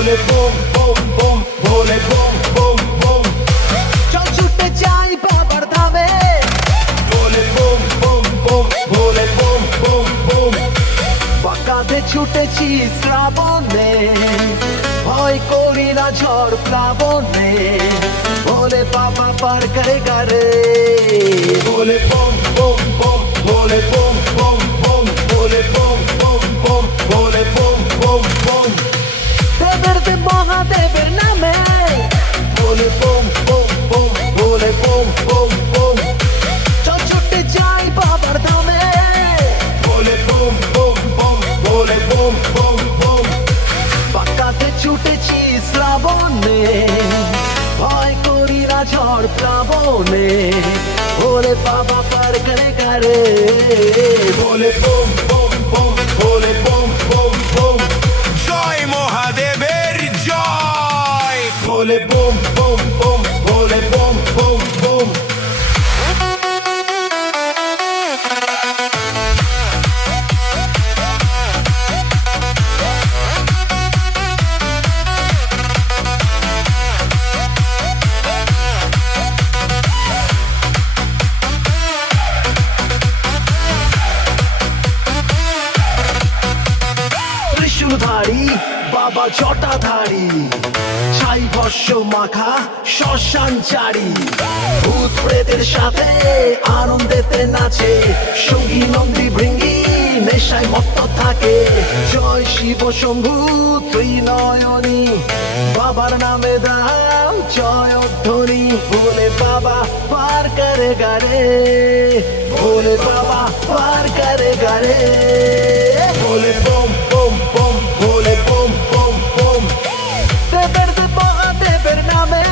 ভোলে bomb bomb bomb ভোলে bomb bomb bomb চল ছুটে যাই বাবার ধামে ভোলে বোম বোম বোম ভোলে বোম বোম বোম বাঁকাতে ছুটেছি শ্রাবণে ভয় করি না ঝড় প্লাবনে ভোলে বাবা পার করে গারে ভোলে বোম বোম বোম ভোলে বোম বোম বোম ভোলে বোম বোম বোম ভোলে বোম বোম বোম দেবের মহাদেবের নামে ভোলে বোম বোম বোম ভোলে বোম বোম বোম চল ছুটে যাই বাবার ধামে ভোলে বোম বোম বোম ভোলে বোম বোম বোম বাঁকাতে ছুটেছি শ্রাবণে ভয় করি না ঝড় প্লাবনে ভোলে বাবা পার করে গারে ভোলে বোম বোম বোম ভোলে বোম বোম বোম জয় মহাদেবের জয়। ভোলে বোম বোম বোম ভোলে বোম বোম বোম ত্রিশূলধারী বাবা জটাধারী ছাই ভস্য মাখা শ্মশানচারী ভূত প্রেতের সাথে আনন্দেতে নাচে সঙ্গী নন্দী ভৃঙ্গি নেশায় মত্ত থাকে জয় শিব শম্ভু ত্রিনয়নী বাবার নামে দাও জয় ধ্বনি ভোলে বাবা পার করে গারে ভোলে বাবা পার করে গারে ভোলে বোম বোম বোম ভোলে বোম বোম বোম দেবের মহাদেবের নামে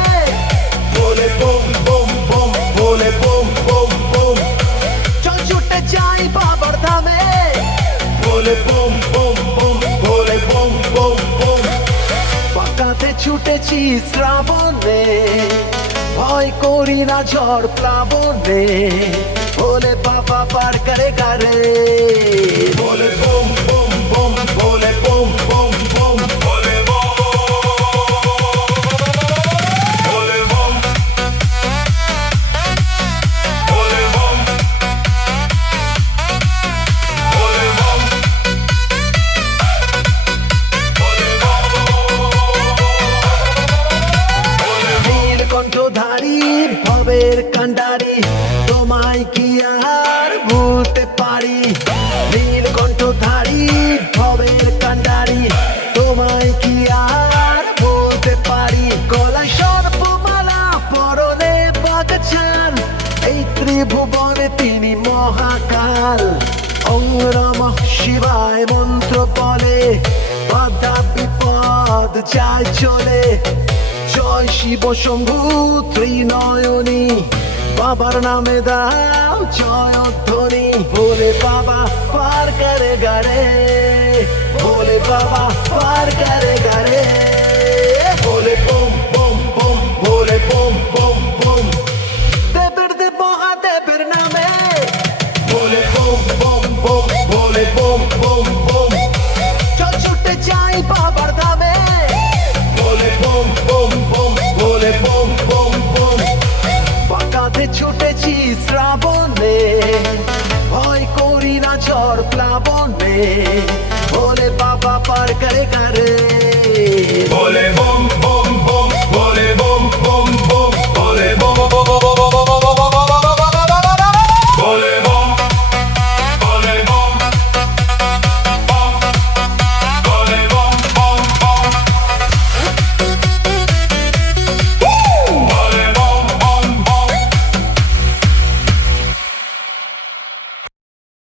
ভোলে বোম বোম বোম ভোলে বোম বোম বোম চল ছুটে যাই বাবার ধামে ভোলে বোম বোম বোম ভোলে বোম বোম বোম বাঁকাতে ছুটেছি শ্রাবণে ভয় করি না ঝড় প্লাবনে ভোলে বাবা পার করে গারে ভোলে বোম বোম বোম ভোলে বোম বোম বোম ভোলে বোম ভোলে বোম ভোলে বোম ভোলে বোম নীলকণ্ঠধারী ভবের কান্ডারি তোমায় কি আর ভুলতে পারি নীলকণ্ঠধারী ভবের কান্ডারি তোমায় কি আর ভুলতে পারি গলায় সর্পমালা পরনে বাগছাল এই ত্রিভুবনে তিনি মহাকাল ওং নমঃ শিবায় মন্ত্র বলে বাধা বিপদ যায় চলে জয় শিব শম্ভু ত্রিনয়নী বাবার নামে দাও জয় ধ্বনি ভোলে বাবা পার করে গারে ভোলে বাবা পার করে গারে ভোলে বোম বোম বোম ভোলে বোম বোম বোম দেবের মহাদেবের নামে ভোলে বোম বোম বোম ভোলে বোম বোম বোম চল ছুটে যাই বাবার ধামে ভোলে বোম বোম বোম ভোলে বোম বোম বোম বাঁকাতে ছুটেছি শ্রাবণে ভয় করি না ঝড় প্লাবনে ভোলে বাবা পার করে গারে ভোলে বোম